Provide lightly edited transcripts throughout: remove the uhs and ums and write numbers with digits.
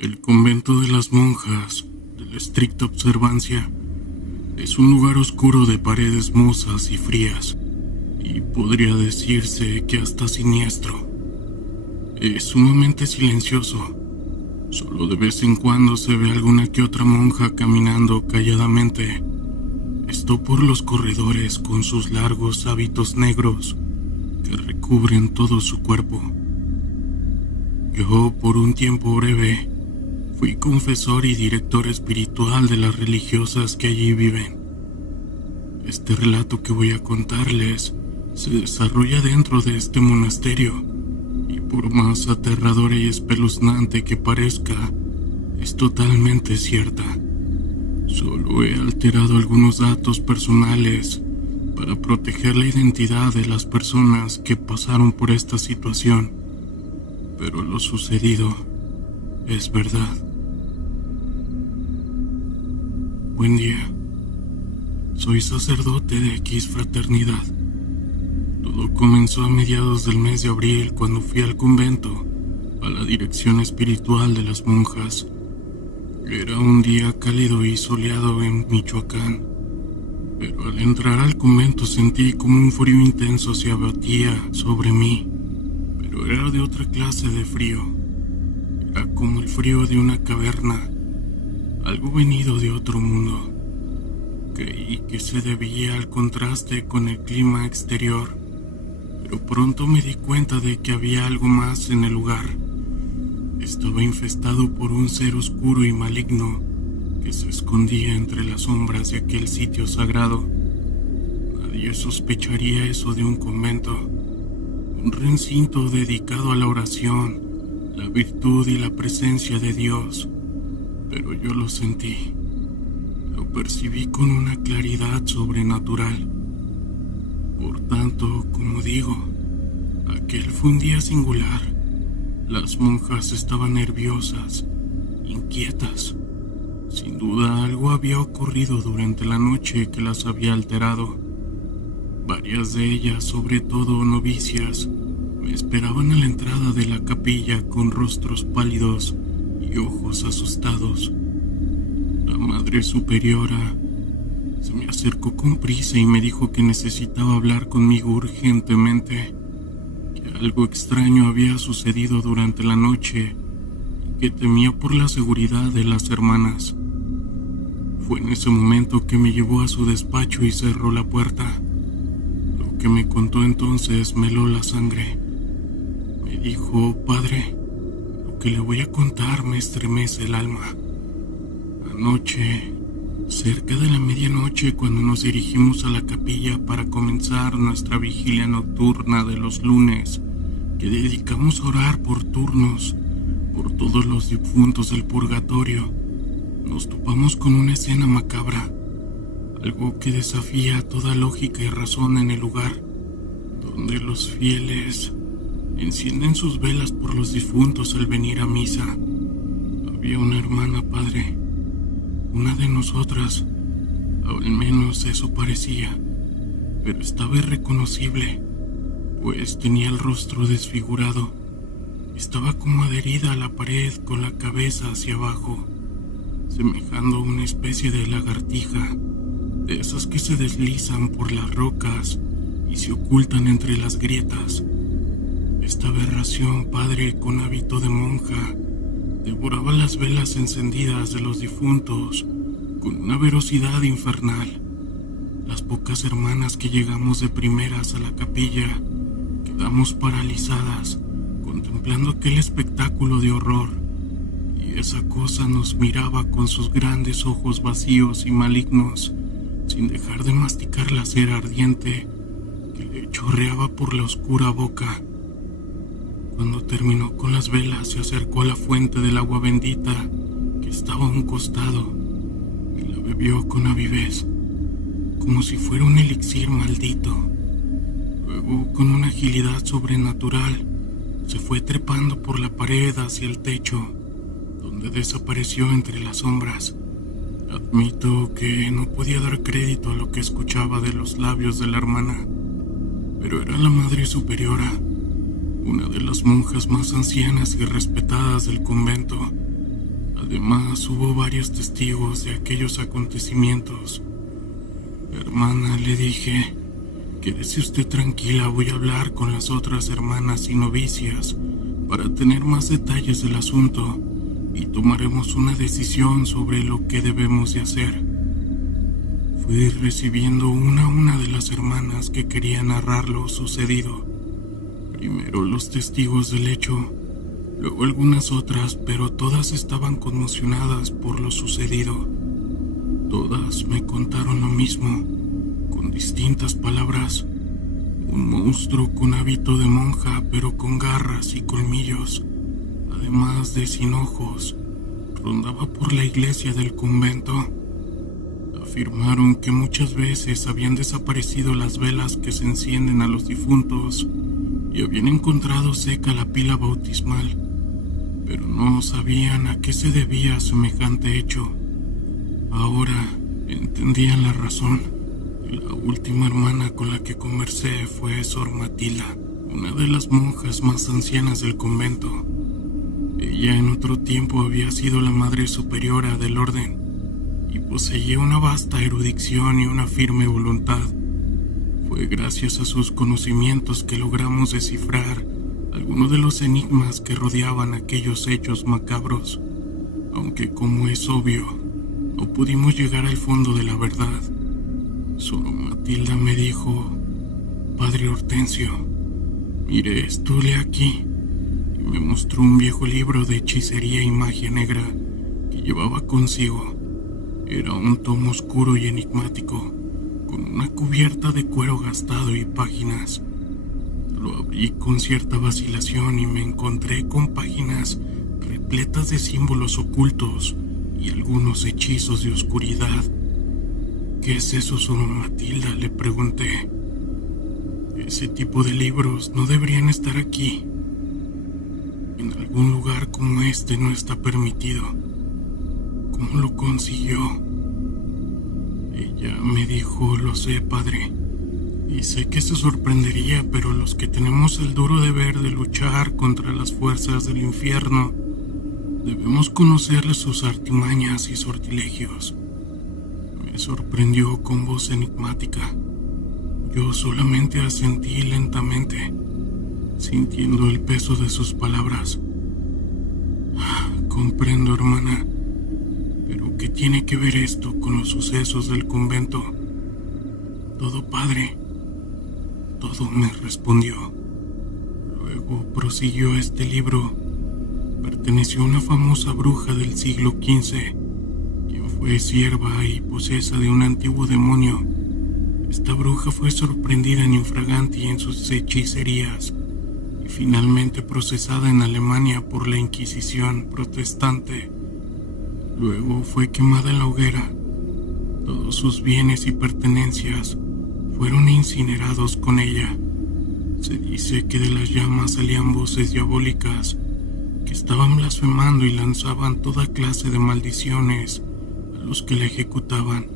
El convento de las monjas de la estricta observancia es un lugar oscuro de paredes mozas y frías, y podría decirse que hasta siniestro. Es sumamente silencioso. Solo de vez en cuando se ve alguna que otra monja caminando calladamente. Esto por los corredores con sus largos hábitos negros que recubren todo su cuerpo. Yo, por un tiempo breve, fui confesor y director espiritual de las religiosas que allí viven. Este relato que voy a contarles se desarrolla dentro de este monasterio, y por más aterradora y espeluznante que parezca, es totalmente cierta. Solo he alterado algunos datos personales para proteger la identidad de las personas que pasaron por esta situación, pero lo sucedido es verdad. Buen día. Soy sacerdote de X fraternidad. Todo comenzó a mediados del mes de abril cuando fui al convento, a la dirección espiritual de las monjas. Era un día cálido y soleado en Michoacán, pero al entrar al convento sentí como un frío intenso se abatía sobre mí, pero era de otra clase de frío. Era como el frío de una caverna, algo venido de otro mundo. Creí que se debía al contraste con el clima exterior, pero pronto me di cuenta de que había algo más en el lugar. Estaba infestado por un ser oscuro y maligno que se escondía entre las sombras de aquel sitio sagrado. Nadie sospecharía eso de un convento, un recinto dedicado a la oración, la virtud y la presencia de Dios, pero yo lo sentí. Lo percibí con una claridad sobrenatural. Por tanto, como digo, aquel fue un día singular. Las monjas estaban nerviosas, inquietas. Sin duda algo había ocurrido durante la noche que las había alterado. Varias de ellas, sobre todo novicias, me esperaban a la entrada de la capilla con rostros pálidos y ojos asustados. La Madre Superiora se me acercó con prisa y me dijo que necesitaba hablar conmigo urgentemente, que algo extraño había sucedido durante la noche y que temía por la seguridad de las hermanas. Fue en ese momento que me llevó a su despacho y cerró la puerta. Lo que me contó entonces me heló la sangre. Me dijo: padre, lo que le voy a contar me estremece el alma. Anoche, cerca de la medianoche, cuando nos dirigimos a la capilla para comenzar nuestra vigilia nocturna de los lunes, que dedicamos a orar por turnos, por todos los difuntos del purgatorio, nos topamos con una escena macabra, algo que desafía toda lógica y razón en el lugar, donde los fieles encienden sus velas por los difuntos al venir a misa. Había una hermana, padre, una de nosotras, al menos eso parecía, pero estaba irreconocible, pues tenía el rostro desfigurado. Estaba como adherida a la pared con la cabeza hacia abajo, semejando a una especie de lagartija, de esas que se deslizan por las rocas y se ocultan entre las grietas. Esta aberración, padre, con hábito de monja, devoraba las velas encendidas de los difuntos con una velocidad infernal. Las pocas hermanas que llegamos de primeras a la capilla quedamos paralizadas, contemplando aquel espectáculo de horror, y esa cosa nos miraba con sus grandes ojos vacíos y malignos, sin dejar de masticar la cera ardiente que le chorreaba por la oscura boca. Cuando terminó con las velas, se acercó a la fuente del agua bendita que estaba a un costado y la bebió con avidez, como si fuera un elixir maldito. Luego, con una agilidad sobrenatural, se fue trepando por la pared hacia el techo, donde desapareció entre las sombras. Admito que no podía dar crédito a lo que escuchaba de los labios de la hermana, pero era la Madre Superiora, una de las monjas más ancianas y respetadas del convento. Además, hubo varios testigos de aquellos acontecimientos. Hermana, le dije, quédese usted tranquila, voy a hablar con las otras hermanas y novicias para tener más detalles del asunto y tomaremos una decisión sobre lo que debemos de hacer. Fui recibiendo una a una de las hermanas que querían narrar lo sucedido. Primero los testigos del hecho, luego algunas otras, pero todas estaban conmocionadas por lo sucedido. Todas me contaron lo mismo, con distintas palabras. Un monstruo con hábito de monja, pero con garras y colmillos, además de sin ojos, rondaba por la iglesia del convento. Afirmaron que muchas veces habían desaparecido las velas que se encienden a los difuntos y habían encontrado seca la pila bautismal, pero no sabían a qué se debía semejante hecho. Ahora entendían la razón. La última hermana con la que conversé fue Sor Matilda, una de las monjas más ancianas del convento. Ella en otro tiempo había sido la madre superiora del orden y poseía una vasta erudición y una firme voluntad. Fue gracias a sus conocimientos que logramos descifrar algunos de los enigmas que rodeaban aquellos hechos macabros, aunque, como es obvio, no pudimos llegar al fondo de la verdad. Sor Matilda me dijo: Padre Hortensio, mire esto, lea aquí, y me mostró un viejo libro de hechicería y magia negra que llevaba consigo. Era un tomo oscuro y enigmático, con una cubierta de cuero gastado y páginas. Lo abrí con cierta vacilación y me encontré con páginas repletas de símbolos ocultos y algunos hechizos de oscuridad. ¿Qué es eso, Sor Matilda?, le pregunté. Ese tipo de libros no deberían estar aquí. En algún lugar como este no está permitido. ¿Cómo lo consiguió? Ella me dijo: lo sé, padre, y sé que se sorprendería, pero los que tenemos el duro deber de luchar contra las fuerzas del infierno debemos conocerles sus artimañas y sortilegios. Me sorprendió con voz enigmática. Yo solamente asentí lentamente, sintiendo el peso de sus palabras. Comprendo, hermana, pero ¿qué tiene que ver esto con los sucesos del convento? Todo, padre, todo, me respondió. Luego prosiguió: este libro perteneció a una famosa bruja del siglo XV, quien fue sierva y posesa de un antiguo demonio. Esta bruja fue sorprendida en infraganti en sus hechicerías y finalmente procesada en Alemania por la Inquisición protestante. Luego fue quemada en la hoguera. Todos sus bienes y pertenencias fueron incinerados con ella. Se dice que de las llamas salían voces diabólicas que estaban blasfemando y lanzaban toda clase de maldiciones a los que la ejecutaban.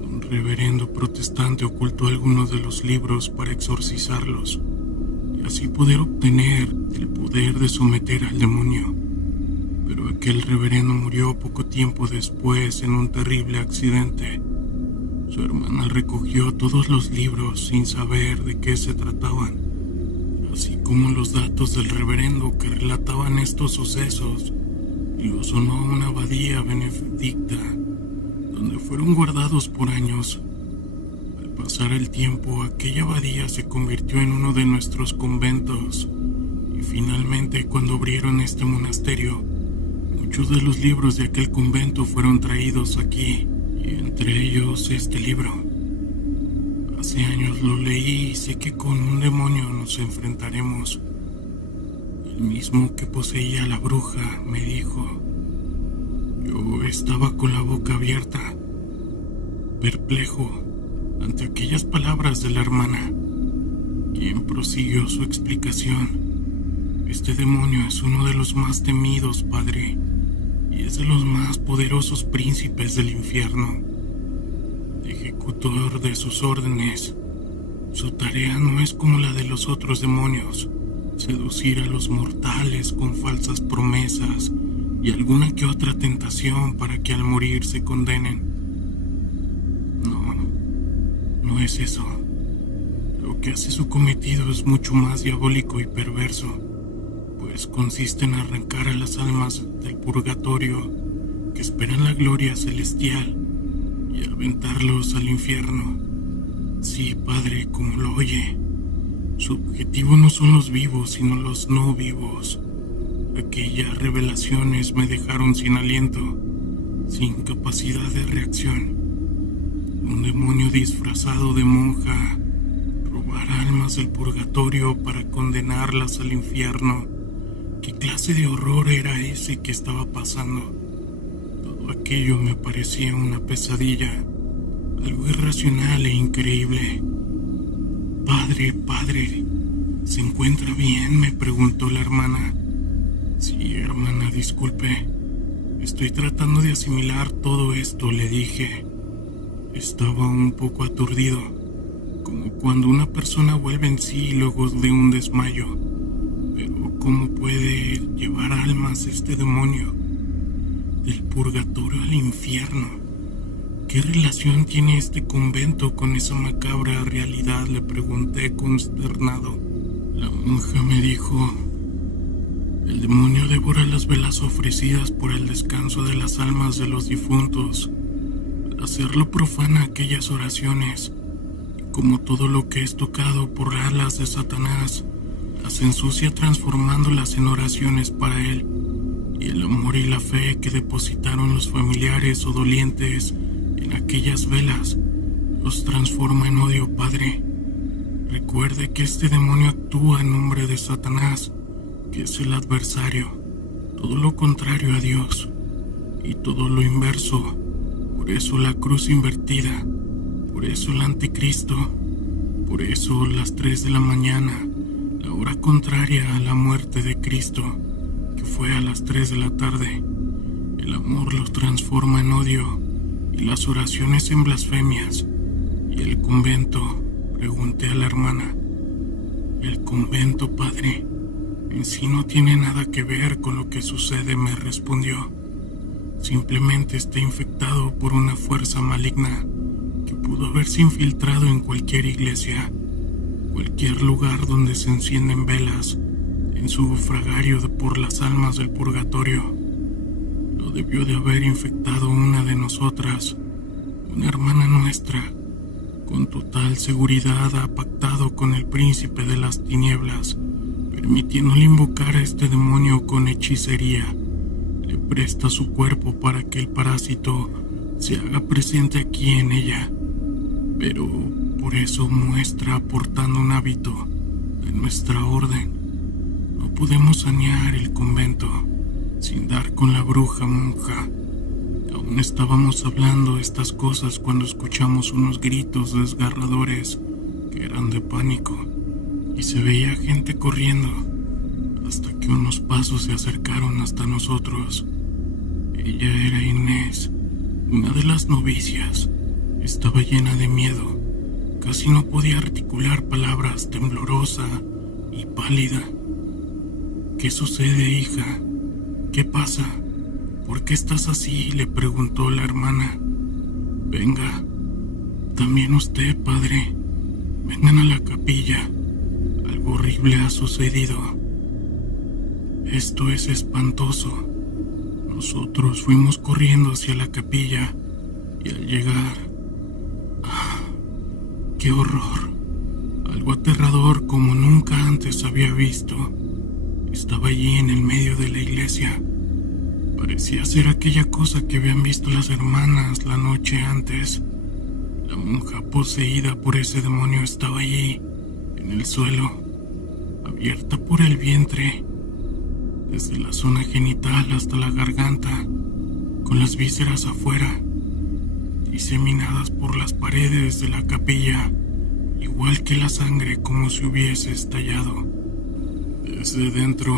Un reverendo protestante ocultó algunos de los libros para exorcizarlos y así poder obtener el poder de someter al demonio. Pero aquel reverendo murió poco tiempo después en un terrible accidente. Su hermana recogió todos los libros sin saber de qué se trataban, así como los datos del reverendo que relataban estos sucesos, y los donó a una abadía benedicta, donde fueron guardados por años. Al pasar el tiempo, aquella abadía se convirtió en uno de nuestros conventos, y finalmente, cuando abrieron este monasterio, muchos de los libros de aquel convento fueron traídos aquí, y entre ellos este libro. Hace años lo leí y sé que con un demonio nos enfrentaremos. El mismo que poseía a la bruja, me dijo. Yo estaba con la boca abierta, perplejo ante aquellas palabras de la hermana, quien prosiguió su explicación. Este demonio es uno de los más temidos, padre, y es de los más poderosos príncipes del infierno, ejecutor de sus órdenes. Su tarea no es como la de los otros demonios, seducir a los mortales con falsas promesas y alguna que otra tentación para que al morir se condenen. No, no es eso. Lo que hace su cometido es mucho más diabólico y perverso, pues consiste en arrancar a las almas del purgatorio que esperan la gloria celestial y aventarlos al infierno. Sí, Padre, como lo oye. Su objetivo no son los vivos, sino los no vivos. Aquellas revelaciones me dejaron sin aliento, sin capacidad de reacción. Un demonio disfrazado de monja, robar almas del purgatorio para condenarlas al infierno. ¿Qué clase de horror era ese que estaba pasando? Todo aquello me parecía una pesadilla, algo irracional e increíble. Padre, ¿se encuentra bien?, me preguntó la hermana. Sí, hermana, disculpe. Estoy tratando de asimilar todo esto, le dije. Estaba un poco aturdido, como cuando una persona vuelve en sí luego de un desmayo. Pero ¿cómo puede llevar almas este demonio? Del purgatorio al infierno. ¿Qué relación tiene este convento con esa macabra realidad?, le pregunté consternado. La monja me dijo: el demonio devora las velas ofrecidas por el descanso de las almas de los difuntos. Al hacerlo profana aquellas oraciones, y como todo lo que es tocado por alas de Satanás, las ensucia transformándolas en oraciones para él, y el amor y la fe que depositaron los familiares o dolientes en aquellas velas los transforma en odio, Padre. Recuerde que este demonio actúa en nombre de Satanás, que es el adversario, todo lo contrario a Dios y todo lo inverso. Por eso la cruz invertida, por eso el anticristo, por eso las 3 de la mañana, la hora contraria a la muerte de Cristo, que fue a las 3 de la tarde. El amor los transforma en odio y las oraciones en blasfemias. ¿Y el convento?, pregunté a la hermana. El convento, Padre, en sí no tiene nada que ver con lo que sucede, me respondió. Simplemente está infectado por una fuerza maligna que pudo haberse infiltrado en cualquier iglesia, cualquier lugar donde se encienden velas en su fragario por las almas del purgatorio. Lo debió de haber infectado una de nosotras, una hermana nuestra. Con total seguridad ha pactado con el príncipe de las tinieblas, permitiéndole invocar a este demonio con hechicería. Le presta su cuerpo para que el parásito se haga presente aquí en ella, pero por eso muestra portando un hábito de nuestra orden. No podemos sanear el convento sin dar con la bruja monja. Aún estábamos hablando estas cosas cuando escuchamos unos gritos desgarradores que eran de pánico, y se veía gente corriendo, hasta que unos pasos se acercaron hasta nosotros. Ella era Inés, una de las novicias. Estaba llena de miedo, casi no podía articular palabras, temblorosa y pálida. ¿Qué sucede, hija? ¿Qué pasa? ¿Por qué estás así?, le preguntó la hermana. Venga, también usted, padre. Vengan a la capilla. Algo horrible ha sucedido. Esto es espantoso. Nosotros fuimos corriendo hacia la capilla y al llegar... ¡ah! ¡Qué horror! Algo aterrador como nunca antes había visto. Estaba allí en el medio de la iglesia. Parecía ser aquella cosa que habían visto las hermanas la noche antes. La monja poseída por ese demonio estaba allí, en el suelo, abierta por el vientre, desde la zona genital hasta la garganta, con las vísceras afuera, diseminadas por las paredes de la capilla, igual que la sangre como si hubiese estallado. Desde dentro,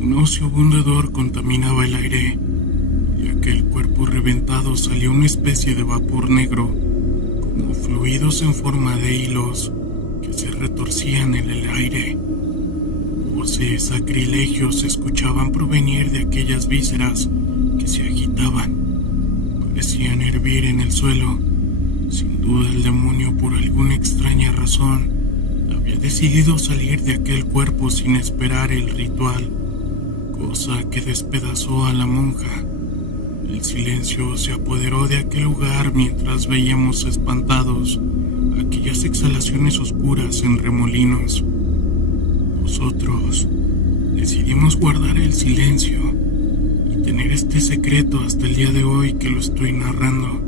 un nauseabundo hedor contaminaba el aire, y de aquel cuerpo reventado salía una especie de vapor negro, como fluidos en forma de hilos que se retorcían en el aire. Voces sacrilegios se escuchaban provenir de aquellas vísceras que se agitaban. Parecían hervir en el suelo. Sin duda el demonio, por alguna extraña razón, había decidido salir de aquel cuerpo sin esperar el ritual, cosa que despedazó a la monja. El silencio se apoderó de aquel lugar mientras veíamos espantados aquellas exhalaciones oscuras en remolinos. Nosotros decidimos guardar el silencio y tener este secreto hasta el día de hoy que lo estoy narrando.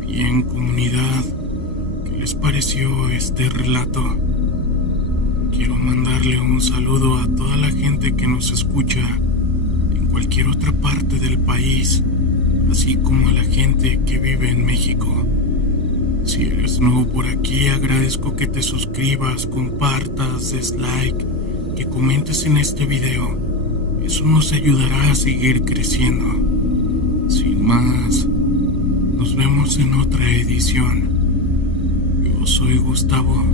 Y bien, comunidad, ¿qué les pareció este relato? Quiero mandarle un saludo a toda la gente que nos escucha en cualquier otra parte del país, así como a la gente que vive en México. Si eres nuevo por aquí, agradezco que te suscribas, compartas, des like, que comentes en este video. Eso nos ayudará a seguir creciendo. Sin más, nos vemos en otra edición. Yo soy Gustavo.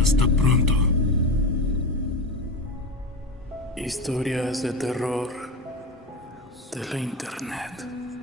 Hasta pronto. Historias de terror de la internet.